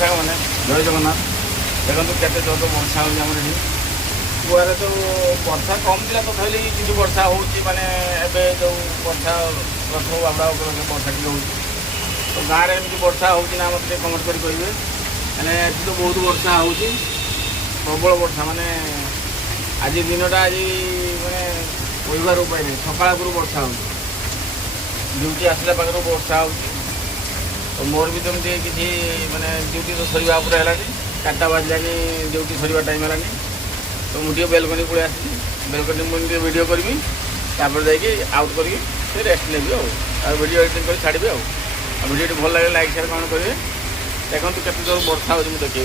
मैंने जय जगन्नाथ देखो केते जोर वर्षा हो कुआरे तो वर्षा कम थी तो कहली कि वर्षा हो माने एबे जो वर्षा रथ बाबा वर्षा टी हो तो गाँव में एमती वर्षा हो मत कमेंट कर कहे मैंने तो बहुत वर्षा हो प्रबल वर्षा माने आज दिनटा आज माने कहबार उपाय नहीं सकाल आगु वर्षा हो ड्यूटी आसला पाखर वर्षा हो तो मोर भी जमी किसी माने ड्यूटी तो सर है 4टा बाजलानी ड्यूटी सर टाइम है तो मुझे बेलकनी पड़े आसी बेलकनी मुझे वीडियो करी जाकि आउट कर रेस्ट नेबी वीडियो एडिटिंग कर छाड़ी वीडियो भल लगे लाइक शेयर कमेंट करेंगे देखो केते जोर वर्षा हो देखिए।